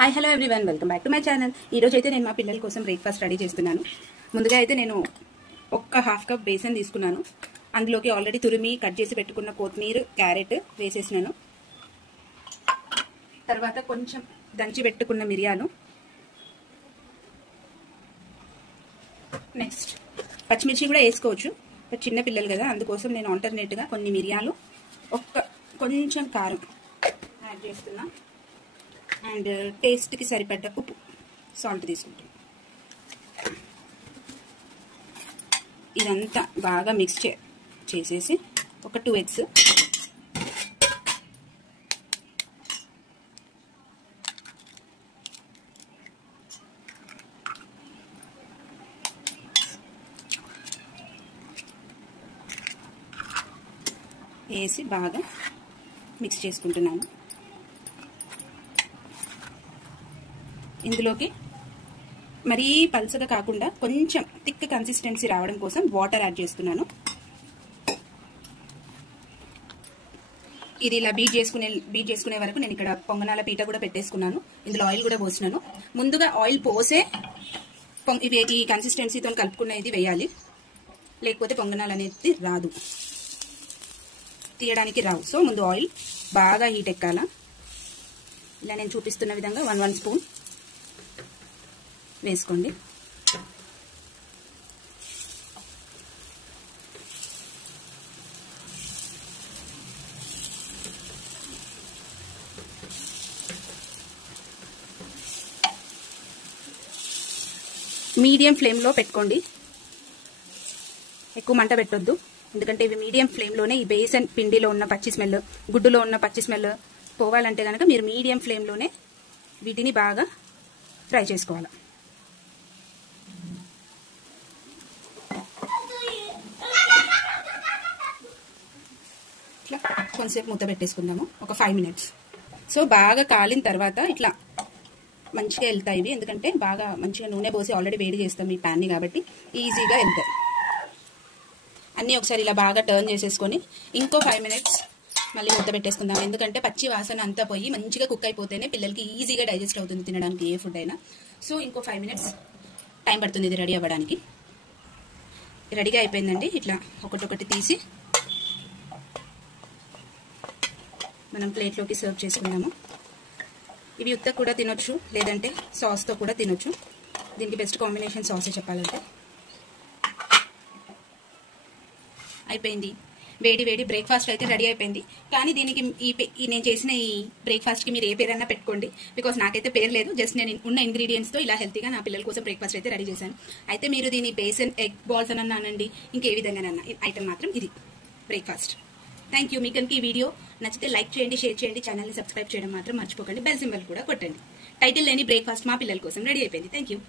Hi hello everyone, welcome back to my channel. ఈరోజు అయితే నేను మా పిల్లల కోసం బ్రేక్ఫాస్ట్ రెడీ చేస్తున్నాను. ముందుగా అయితే నేను ఒక హాఫ్ కప్ బేసన్ తీసుకున్నాను. అందులోకి ఆల్రెడీ తురిమి కట్ చేసి పెట్టుకున్న కొత్తిమీర, క్యారెట్ వేసేసినాను. తర్వాత కొంచెం దంచి పెట్టుకున్న మిరియాలు, నెక్స్ట్ పచ్చిమిర్చి కూడా వేసుకోవచ్చు, చిన్న పిల్లలు కదా, అందుకోసం నేను ఆల్టర్నేట్గా కొన్ని మిరియాలు, కొంచెం కారం యాడ్ చేస్తున్నా. అండ్ టేస్ట్కి సరిపడ్డ ఉప్పు, సాల్ట్ తీసుకుంటాం. ఇదంతా బాగా మిక్స్ చేసేసి ఒక 2 eggs వేసి బాగా మిక్స్ చేసుకుంటున్నాను. ఇందులోకి మరీ పల్చగా కాకుండా కొంచెం థిక్ కన్సిస్టెన్సీ రావడం కోసం వాటర్ యాడ్ చేస్తున్నాను. ఇది ఇలా బీట్ చేసుకునే వరకు నేను ఇక్కడ పొంగనాల పీట కూడా పెట్టేసుకున్నాను. ఇందులో ఆయిల్ కూడా పోసినాను. ముందుగా ఆయిల్ పోసే ఈ కన్సిస్టెన్సీతో కలుపుకునేది వేయాలి, లేకపోతే పొంగనాలు అనేది తీయడానికి రావు. సో ముందు ఆయిల్ బాగా హీట్ ఎక్కాల. ఇలా నేను చూపిస్తున్న విధంగా 1 స్పూన్ వేసుకోండి. మీడియం ఫ్లేమ్లో పెట్టుకోండి, ఎక్కువ మంట పెట్టొద్దు. ఎందుకంటే ఇవి మీడియం ఫ్లేమ్లోనే ఈ బేసన్ పిండిలో ఉన్న పచ్చి స్మెల్, గుడ్డులో ఉన్న పచ్చి స్మెల్ పోవాలంటే కనుక మీరు మీడియం ఫ్లేమ్లోనే వీటిని బాగా ఫ్రై చేసుకోవాలి. ఇట్లా కొంచెంసేపు మూత పెట్టేసుకుందాము, ఒక 5 minutes. సో బాగా కాలిన తర్వాత ఇట్లా మంచిగా వెళ్తాయి ఇవి, ఎందుకంటే బాగా మంచిగా నూనె పోసి ఆల్రెడీ వేడి చేస్తాం ఈ ప్యాన్ని, కాబట్టి ఈజీగా వెళ్తాయి అన్నీ. ఒకసారి ఇలా బాగా టర్న్ చేసేసుకొని ఇంకో 5 minutes మళ్ళీ మూత పెట్టేసుకుందాం. ఎందుకంటే పచ్చి వాసన అంతా పోయి మంచిగా కుక్ అయిపోతేనే పిల్లలకి ఈజీగా డైజెస్ట్ అవుతుంది తినడానికి ఏ ఫుడ్ అయినా. సో ఇంకో 5 minutes టైం పడుతుంది ఇది రెడీ అవ్వడానికి. రెడీగా అయిపోయిందండి. ఇట్లా ఒకటొకటి తీసి మనం ప్లేట్లోకి సర్వ్ చేసుకుందాము. ఇవి ఉత్తగా కూడా తినొచ్చు, లేదంటే సాస్తో కూడా తినొచ్చు. దీనికి బెస్ట్ కాంబినేషన్ సాసే చెప్పాలంటే. అయిపోయింది, వేడి వేడి బ్రేక్ఫాస్ట్ అయితే రెడీ అయిపోయింది. కానీ దీనికి నేను చేసిన ఈ బ్రేక్ఫాస్ట్కి మీరు ఏ పేరైనా పెట్టుకోండి, బికాస్ నాకైతే పేరు లేదు. జస్ట్ నేను ఉన్న ఇంగ్రీడియంట్స్తో ఇలా హెల్తీగా నా పిల్లల కోసం బ్రేక్ఫాస్ట్ అయితే రెడీ చేశాను. అయితే మీరు దీన్ని బేసన్ ఎగ్ బాల్స్ అని అన్నానండి, ఇంకే విధంగానన్నా ఐటమ్ మాత్రం ఇది బ్రేక్ఫాస్ట్. Thank you. మీకు కనుక ఈ వీడియో నచ్చితే లైక్ చేయండి, షేర్ చేయండి, ఛానల్ని సబ్స్క్రైబ్ చేయడం మాత్రం మర్చిపోకండి. బెల్ సింబల్ కూడా కొట్టండి. టైటిల్ లేని బ్రేక్ఫాస్ట్ మా పిల్లల కోసం రెడీ అయిపోయింది. Thank you.